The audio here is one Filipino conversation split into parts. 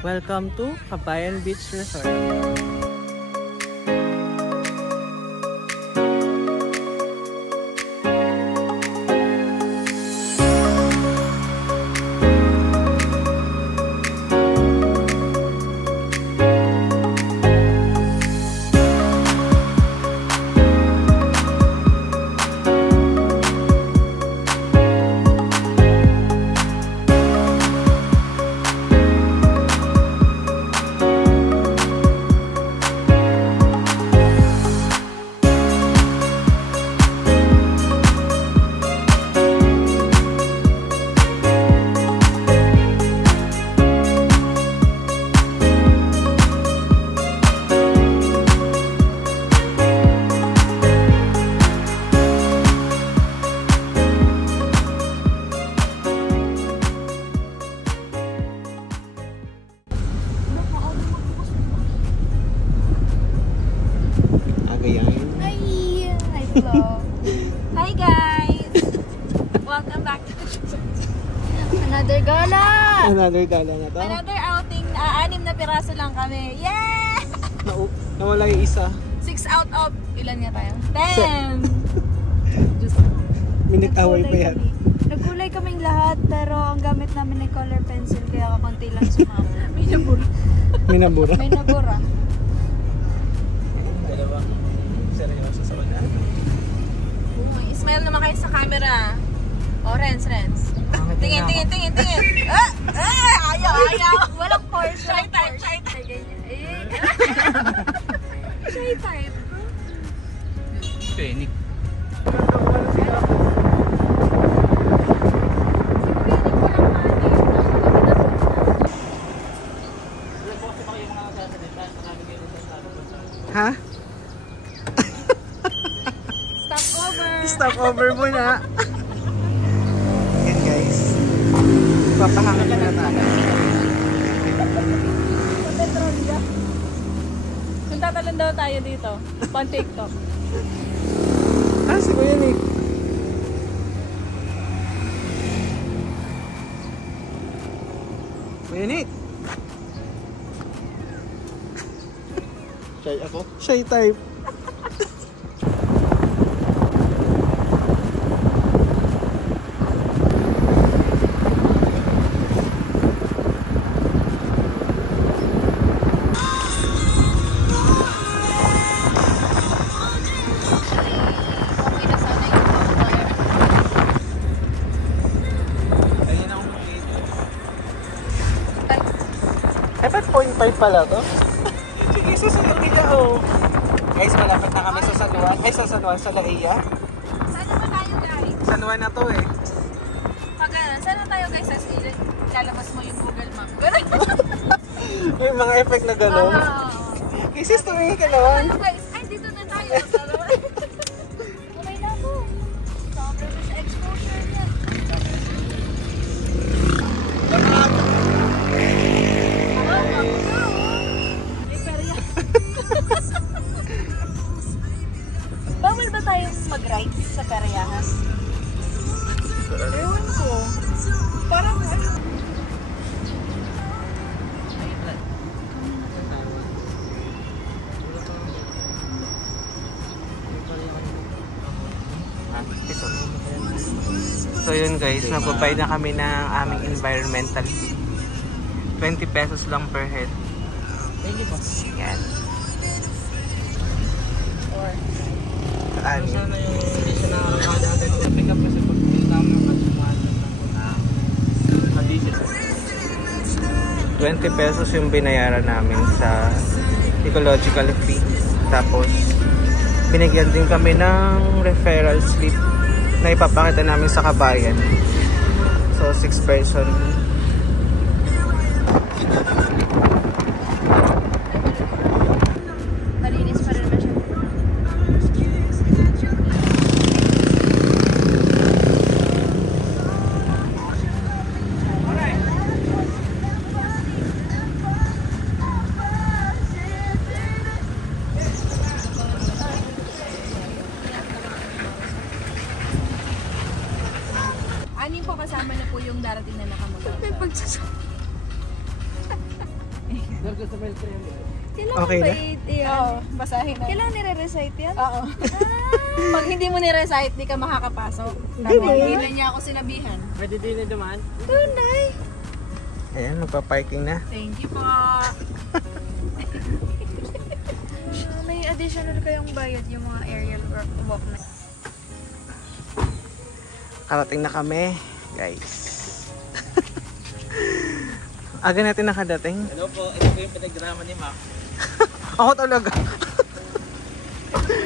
Welcome to Kabayan Beach Resort. Hi guys! Welcome back to another gala! Another gala na to? Another outing. 6 na piraso lang kami. Yes! Nawala yung isa. 6 out of, ilan nga tayo? 10! Minute away pa yan. Nagkulay kaming lahat pero ang gamit namin ay color pencil kaya kakunti lang sumama. May nabura. May nabura. Dalawang seryoso sa wala. Smile naman kayo sa camera. Oh, Renz. Tingin. Ayaw. Walang force. Shy type. Shy type. Panic. Ha? Stop over muna. Yan guys. Papahangin na tayo. Kung tatalan daw tayo dito, pang TikTok. Si Kuya Nick. Kuya Nick. Shy ako? Shy type. Eh, ba't 0.5 pala to? Sige, susunod nila Guys, malapit na kami sa San Juan. Sa San Juan, sa La Ia. Saan naman tayo guys? San Juan na to eh. Pag saan na tayo guys? Lalabas mo yung Google Map. May mga effect na gano'n. Isis, tumingin ka naman. Guys, ay dito na tayo. Okay na po. Sobrang sa exposure niya. Bawal ba tayong mag-ride sa Peryahan? Ewan ko. Parang So yun guys, nagbabayad na kami ng aming environmental fee. 20 pesos lang per head. Thank you po. Yan. or Saan? Sana yung hindi siya nakakakada agad. Pick up kasi pag tama ka sumahan lang po na madisit. 20 pesos yung binayaran namin sa ecological fee. Tapos, binigyan din kami ng referral slip na ipapakita namin sa kabayan. So, 6 person. malinis pa rin ba siya? Anin po kasama na po yung darating na nakamotor. Kailangan Okay ba na? Oo, basahin na. kailangan nire-recite yan? Oo. Pag hindi mo ni-recite, di ka makakapasok. Hindi na niya ako sinabihan. Pwede din na dumaan. Tunay. Ayan, magpa-parking na. Thank you po. May additional kayong bayad yung mga aerial walk na. Karating na kami, guys. Aga natin nakadating. Hello po, ito po yung pinagrama ni Mac. Ako talaga.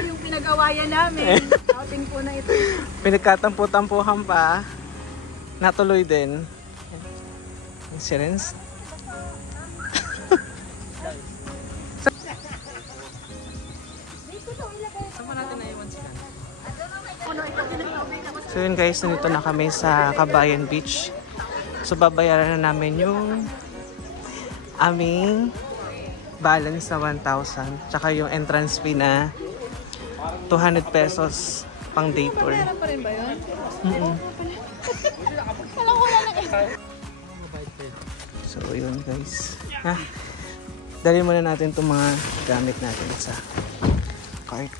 Yung pinag-awayan namin. Outing po na ito. Pinagkatampo-tampuhan pa. Natuloy din. Insurance. Saan pa natin naiwan sila? So yun guys, nandito na kami sa Kabayan Beach. So babayaran na namin yung aming balance na 1,000. Tsaka yung entrance fee na 200 pesos pang day tour. Meron pa rin ba yun? So yun guys. Dali muna natin itong mga gamit natin sa cart.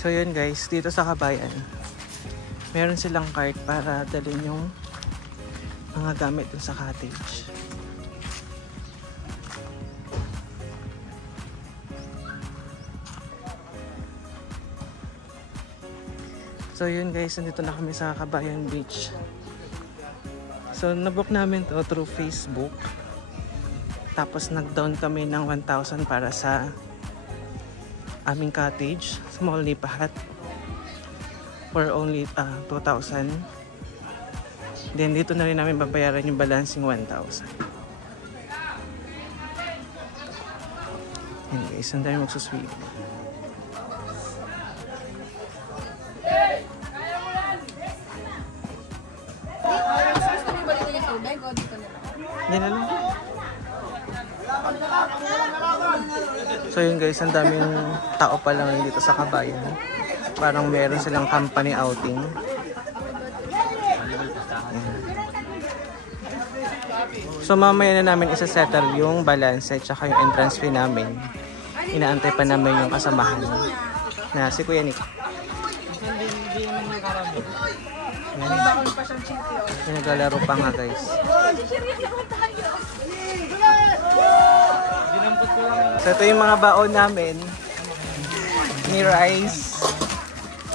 So yun guys, dito sa Kabayan, meron silang cart para dalhin yung mga gamit dun sa cottage. So yun guys, nandito na kami sa Kabayan Beach. So nabook namin to through Facebook. Tapos nag-down kami ng 1,000 para sa aming cottage, small Lipahat, for only 2,000. Then dito na rin namin babayaran yung balancing 1,000. Yan guys, saan tayo magsuswim? Gusto mo ba dito yung tubig o dito na lang? Yan na lang. So yun guys, ang daming tao pa lang dito sa Kabayan. Parang meron silang company outing. So mamaya na namin isa-settle yung balance at saka yung entrance fee namin. Inaantay pa namin yung kasamahan na si Kuya Nick. Naglalaro pa nga guys. So ito yung mga baon namin ni Rice.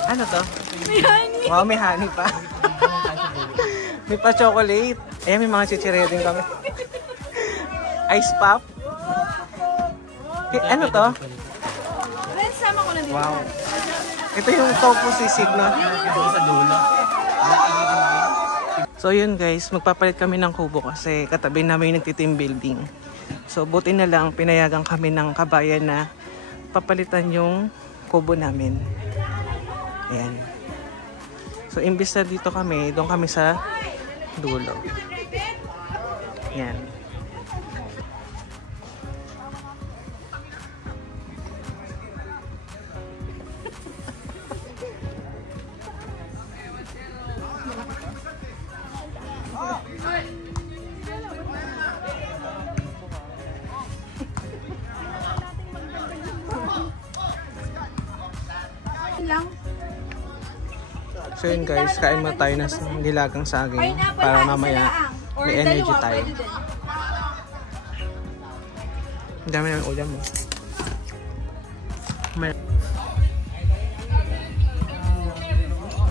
Ano to? May honey. Wow, may honey pa. May pa chocolate. Ayan, may mga chichirya din kami. Ice pop. Ano to? Friends, sama ko na dito. Wow. Ito yung tofu sisig, no? Sa dulo. So yun guys, magpapalit kami ng kubo kasi katabi namin yung nagti-team building. So buti na lang pinayagan kami ng Kabayan na papalitan yung kubo namin. Ayan. So imbis na dito kami, doon kami sa dulo. Ayan. Lang. So yun guys, kain mo tayo ng nilagang saging para mamaya may energy tayo. Ang dami ng ulam mo.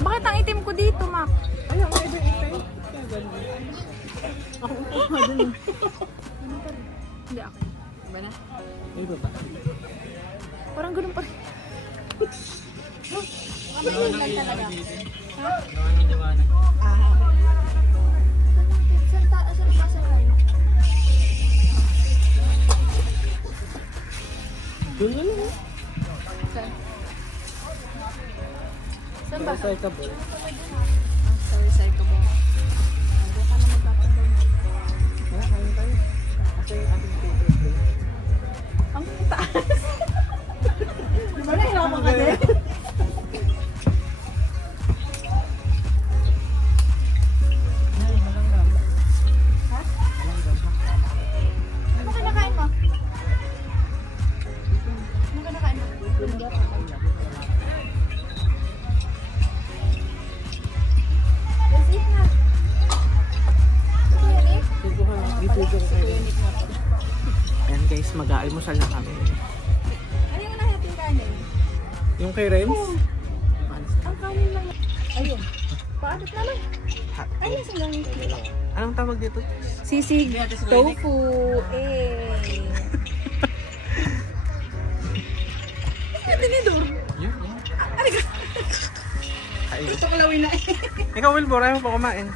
Bakit ang itim ko dito, Mac? Ayaw, may itim. Ako upo nga dun. Hindi ako. Iba na? Iba ba? Parang ganun pa rin. Lang talaga. Liwanag, liwanag. Saan ba sa kayo? Doon na lang. Saan? Saan ba? Recyclable. Sa recyclable. Doon ka na magpapandong. Wala, kain tayo. Kasi yung ating favorite place. Ang taas. Di ba nahirapan ka din? Ano kinakain mo? Ano kinakain mo? Let's eat na. Ito yan eh. Sige ko lang. Dito ko kayo. Ayan guys, mag-aalmusal na kami. Ano yung nahating kanin? Yung kay Rems? Ang kanin lang. Ayun. Paadot naman. Ay, nasa lang. Anong tawag dito? Sisig tofu. Ano tinidor? Yun. Kain. Gusto ko lawin na eh. Ikaw, Wilbur, ayaw mo pa kumain.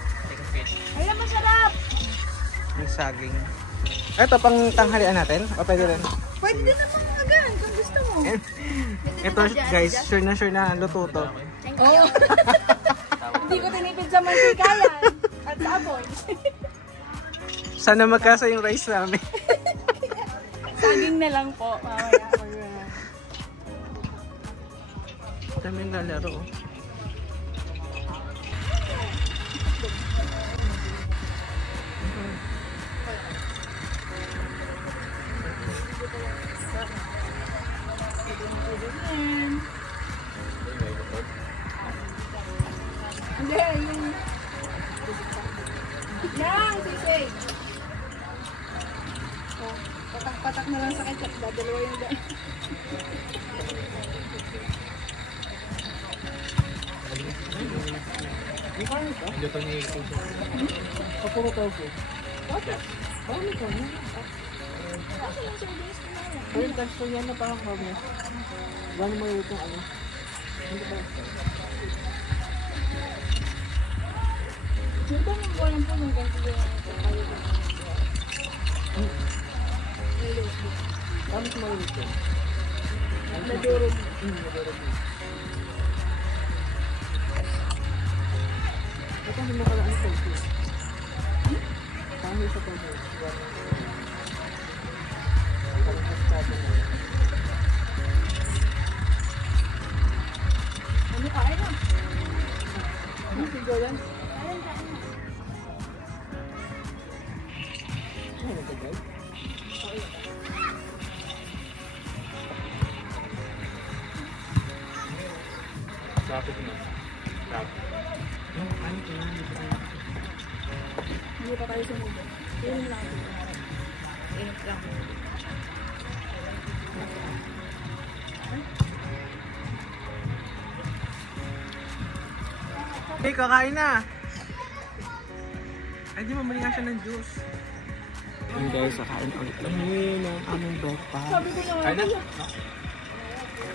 Ayun, masarap. Yung saging. Ito, pang tanghalian natin? O pwede rin? Pwede din naman agad kung gusto mo. Ito guys, sure na luto to. Oo. Hindi ko tinipid sa mantika yan. At sa aboy. Sana magkasa yung rice namin. Saging na lang po. Mamaya. Daming lalaro. Hindi, yung... Yang, sisig. Oh, patak-patak na lang sa ketchup. Dadalawa yung dahil. Dito niya yung puso. Kapuro tofu. Bakit? Parang ito na. Kasi yung service ko na yan. Pero yung texture yan na parang kami. Gano'n mo yung ano? Hindi ba? Yung ba nang walang po yung ganito yung kayo ba? Tapos maliit yun. Nadurog. Nadurog yun. Ito hindi mo pala ang tofu. Kami sa tofu. Parang mustado na. Ano kain na? Ano si Jolan? Kain, kain na. Ano ito guys? Lapit na. Lapit. Hindi pa tayo sumubo. Yun lang. Init lang. Hey, kakain na! Ay, di mamali nga siya ng juice. Yung guys, kakain ulit kami ng aming breakfast. Sabi ko naman. Kain na?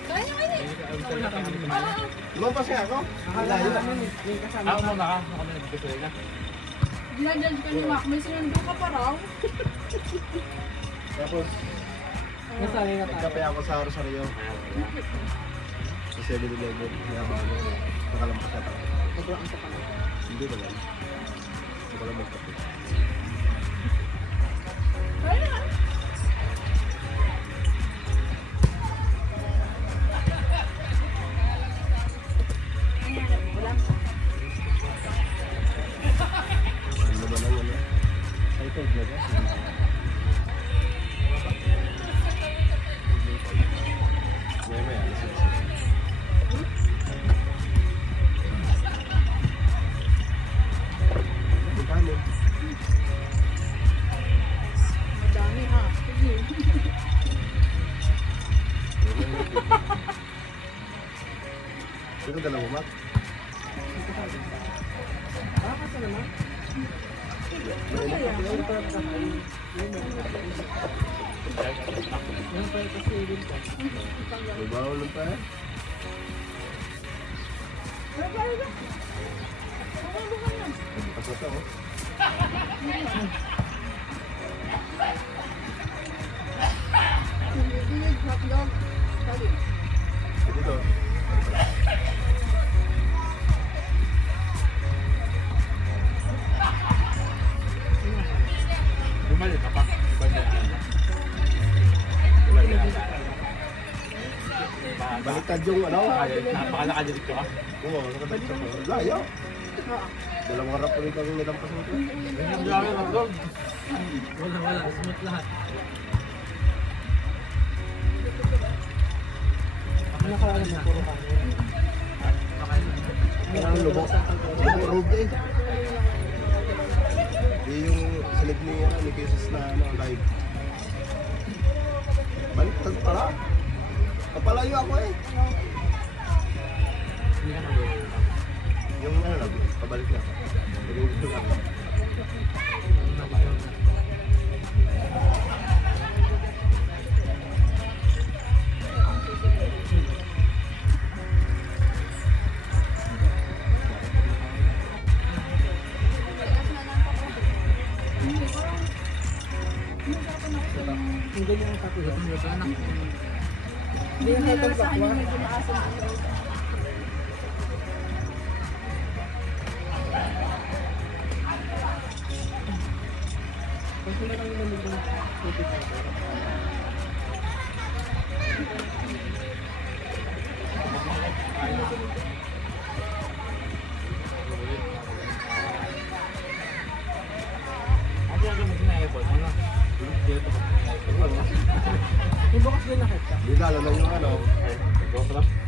Kain na kain na. Lumabas siya ako? Nakalayo naman eh. Yung kasama Ako muna ka. Ako na nagkasuloy na. Ginadjudge ka ni Mac. May sinundo ka pa raw. Tapos, Nasanay na tayo. nagkape ako sa Rosario. Sa 7-Eleven. Kaya bago, nakalampas na tayo. Sobrang sa pala. Hindi ba lang? Hindi ko lang magkape. Kain na. Ano ba lang ano? Ay, ito, vlog ah. Maya, alas 11. Kanin. Madami ha. Sige. Ito dalawa, Mac. Kasi naman. Yung pa kasi din ko. Babaw lang pa eh. Tapos ako. Hotdog. Sabi. Dito. Bumalik ka pa. Baliktad yung ano? Napakalakadirik ka. Oo, nakadagsa ko. Layo. Dalawang harap ulit ang nilampas mo ito. Wala. Smooth lahat. Ako nakalala mo. Puro ka. Ang lubok. Road eh. Yung silid ni Kisses na live. Baliktad pala. Kapalayo ako eh. Hindi ka nag-uwi. Yung pabalik na. Pag-uwi na ako. Hindi niya ang tapos. Hindi na nalasahan yung medyo maasim ang road. Kasi na lang yung nalibong 25. Ate, ang gamit na airport, ano? May bukas din nakita. Di lalo lang yung ano.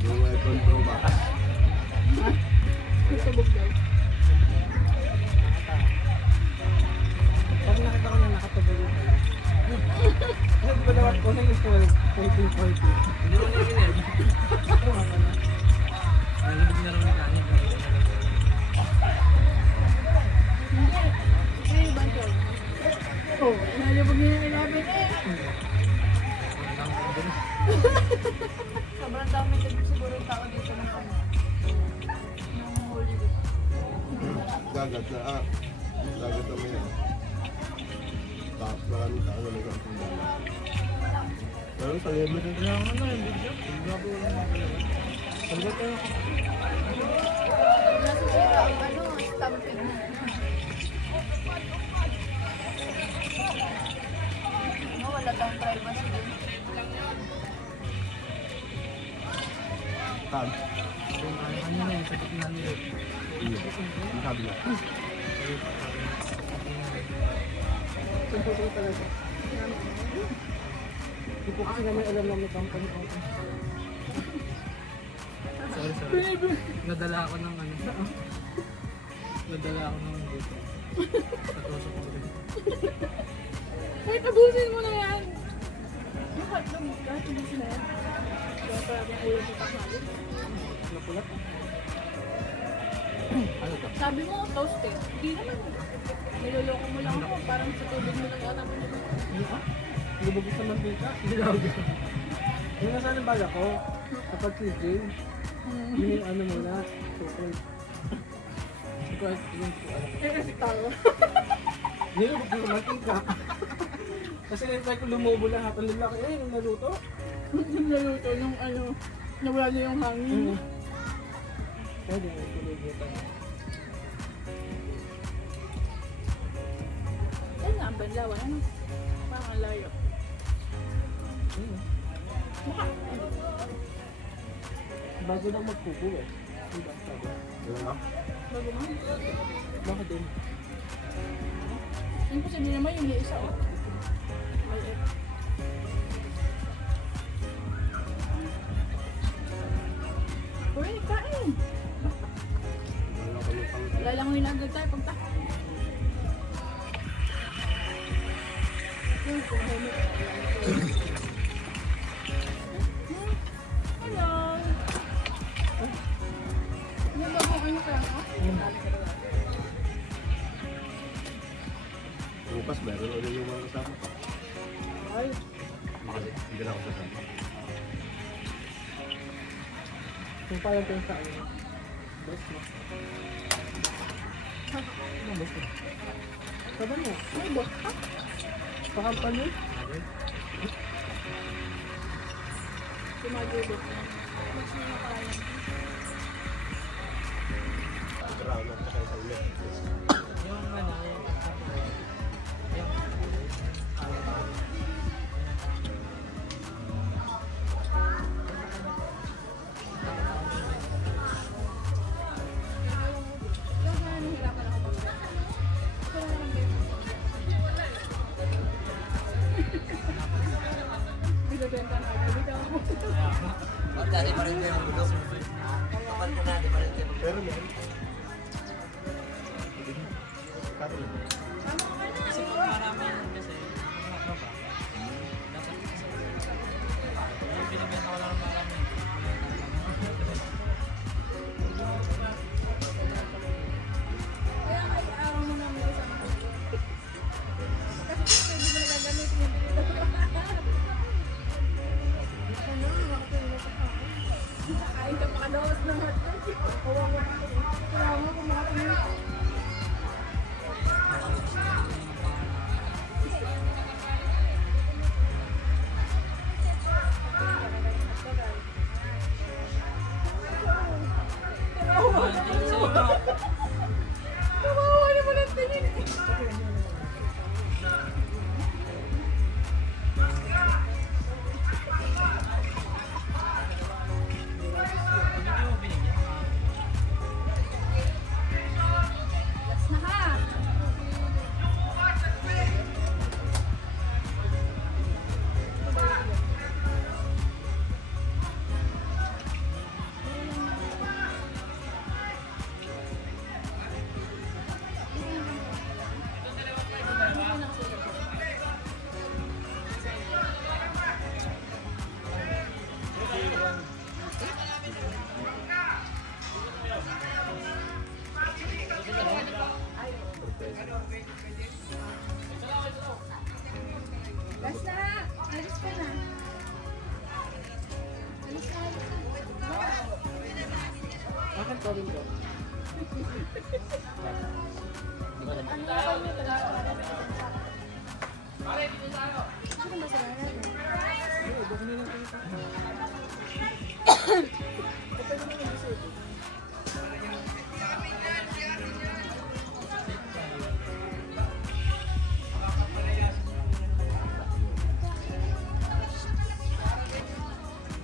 Yung iPhone Pro Max. Sabog daw. Pag nakita ko na nakatubog yun. Kasi di ba naman ko na yung 1440. Hindi mo narinig. Narinig na rin yung kanin. Hindi. Ito yung bantol. Oh, nalibog niya yung 11 eh. Sobrang dami siguro yung tao dito ng ano. Ng Holy Week. Dagat na dagat na may tapos maraming tao na nag-aantong. Pero sa libre na Kaya ano yung video? Grabe wala mga talaga. Sagot tayo ako. Nasa sila ang ano, stamping. Ano, wala tayong privacy din. tan. Yung ano na yung sakit na nila. Iyo. Ang sabi na. Simple talaga. Hindi po kasi namin alam namin company ko. Sorry. Nadala ako ng ano. Nadala ako ng dito. Tatusok ko rin. Wait, tabusin mo na yan! Yung hotdog, kahit tabusin na yan. Kaya parang yung ulo ng tanghali. Napulat. Ano to? Sabi mo, toast eh. Hindi naman. Niloloko mo lang ako. Parang sa tubig mo lang yata mo naman. Ano ka? Lubog sa mantika? Hindi na ako gusto. Yung nasa ng bala ko, kapag si Jane, yun yung ano muna, chocolate. Chocolate, yung Eh, kasi tao. nilubog ko sa mantika. Kasi na-try ko lumubo lahat. Ang lalaki, yung naluto. Yung naluto nung ano, nawala na yung hangin. Pwede mo ituloy-butan. Yan nga, ang banlawan. Ano? Parang ang layo. Bago lang magpupo eh. Diba? Ano na? Bago mo. Bakit din? Yung posible naman yung isa oh. May F. Uy, kain! Wala ko ng pang... Lalangoy na agad tayo pagta. Uy, kung helmet. Hello! Yung bagong ano kaya ka? Bukas meron ulit yung mga kasama. Ay, Kasi hindi na ako kasama. kung parang tayo sa ano. Best mo. Sabi mo? Ay, ba? Pakampan mo? Sumagulot na. Mas na nakaya. Yung ano, Pero yan. Katulad. kasi pag marami kasi nakaba. Dapat yung binibenta ko lang ng marami. Kaya ay araw mo namin sa mga. Kasi hindi mo nagagamitin yung pinito. Ano? Makatulog ka pa. Kain ka makadawas ng hotdog. Kawawa mo. Kawawa mo kung makatulog. Kawawa naman ang tingin eh. Last na ka. Last na. Alis ka na. Alis na. Bakit pa rin ko?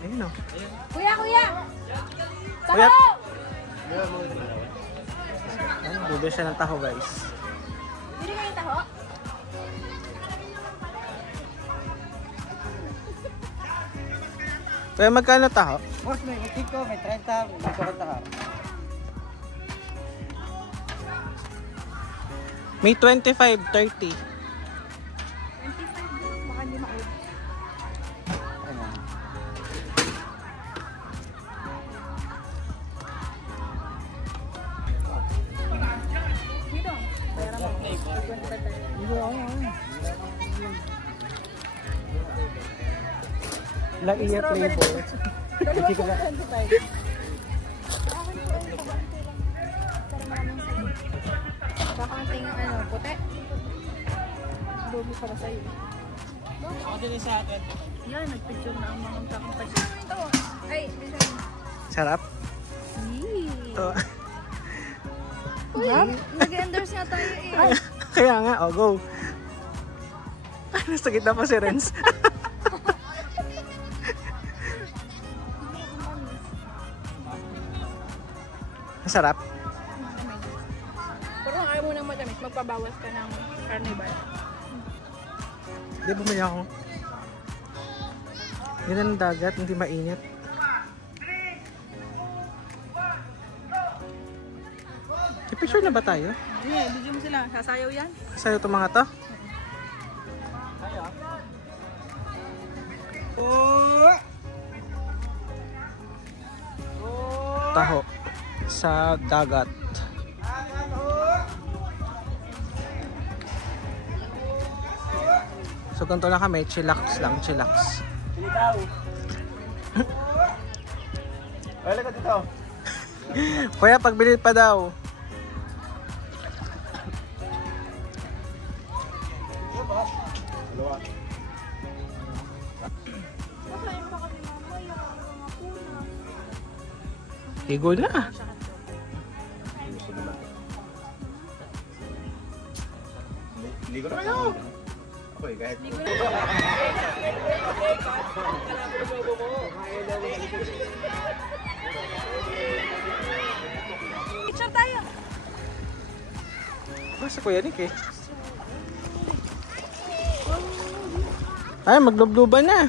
Ayun o. Kuya, kuya! Kuya! Taho! Ayun, bubili siya ng taho guys. Bili ka yung taho? Kaya magkano taho? Boss, may utik ko, may 30, may 40 ka. May 25, 30. 25 baka hindi makulit. Ayan. Dito. Pera mo. 25 tayo. Hindi ako yan. La iya flavor. Dalawa po 25. Akin po ay pakaunti lang. Para maraming sa'yo. Kakaunting ano, puti. Dobi para sa'yo. Ako din sa atin. Yan, nagpicture na ang mga kakapag. Ito. Ay, bisa. Sarap. Yee. Ito. Uy, nag-endorse nga tayo eh. Kaya nga, oh go. Nasa gitna pa si Renz. Masarap. Pero kung ayaw mo nang matamis, magpabawas ka ng carnival. Hindi, bumili ako. Yan ang dagat, hindi mainit. I-picture na ba tayo? Yeah, video mo sila. Sasayaw yan. Sa'yo itong mga to? Taho sa dagat. So ganito na kami, chillax lang, chillax. Pilitaw. Wala ka dito. Kuya, pagbili pa daw. Dalawa. Kakain pa kami mamaya. Mga puna. Ligo na. Ligo na kayo. Okay, kahit. Picture tayo. Basta Kuya Nick eh. Ay, maglubluban na.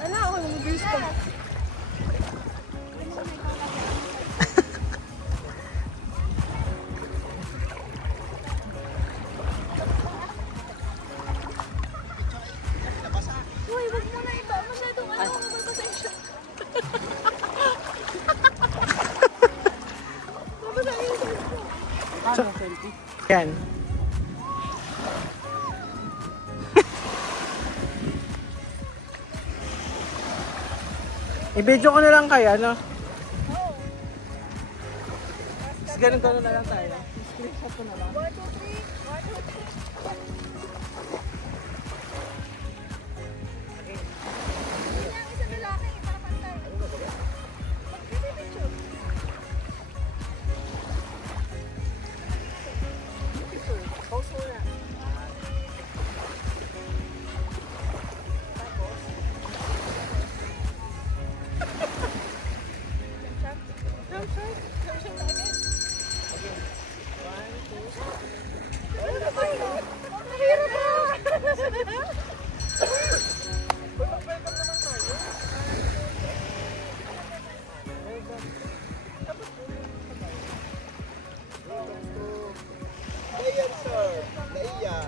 Ala, ako nag-girls ko. Uy, wag mo na ito. Masyadong magpasensya. Yan. I-video ko na lang kaya, no? Tapos ganun na lang tayo. Screenshot ko na lang. 1, 2, 3. 1, 2, 3. Yung isa lalaki, para pantay. Mag-picture. Pause mo na. Ayan, sir. Naiya.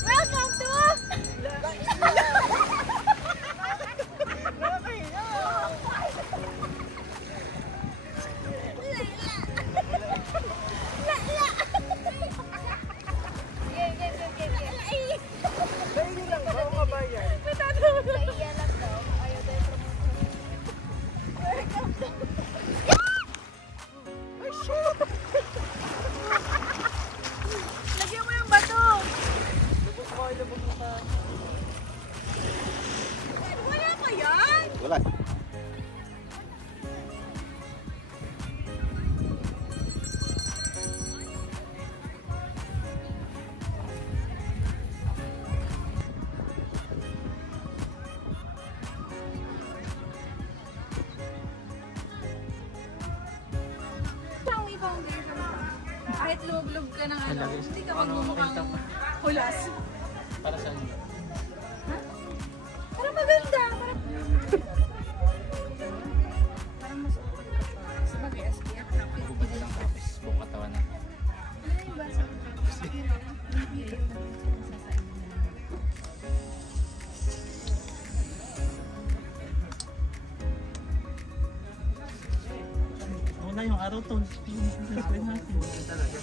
Welcome to lagyan mo yung bato. Wala pa yan? Wala. May foundation pa. Kahit lug-lug ka ng ano, hindi ka magmumukhang hulas. Para saan? Parang maganda. Parang mas sabagay SPF na. Buong katawan na. Ano ba sa Wala yung araw to. Talaga.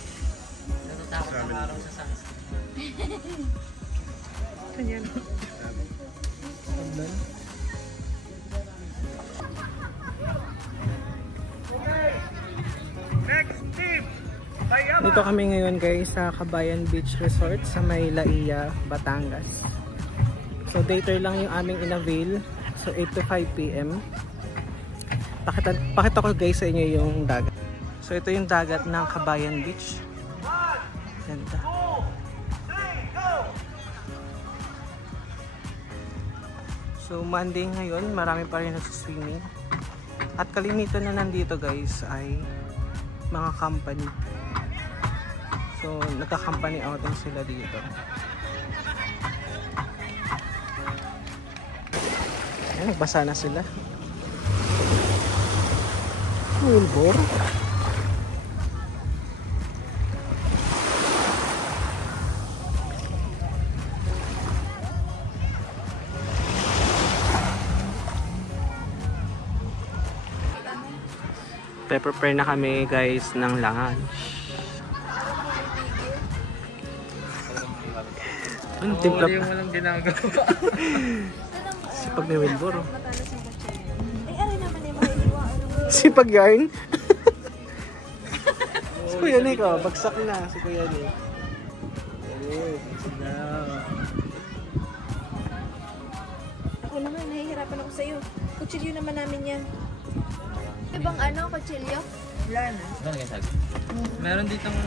Natatakot ang araw sa sunset. Kanyan. Dito kami ngayon guys sa Kabayan Beach Resort sa may Laia, Batangas. So day-tour lang yung aming in-avail. So 8 to 5 PM. Pakita ko guys sa inyo yung dagat. So ito yung dagat ng Kabayan Beach. Ganda. So Monday ngayon, marami pa rin nagsiswimming. At kalimitan na nandito guys ay mga company. So nagka-company outing sila dito. Ayan, nagbasa na sila. Wilbur? Prepare na kami guys ng lunch. Ano timpla? Yung walang ginagawa. Sipag ni Wilbur. Eh, ano naman yung mahihiwa? Sipag yarn? Si Kuya Nick, oh, bagsak na si Kuya Nick. Ako naman, nahihirapan ako sa'yo. Kutsilyo naman namin yan. Ibang ano, kutsilyo? Wala na. Meron ditong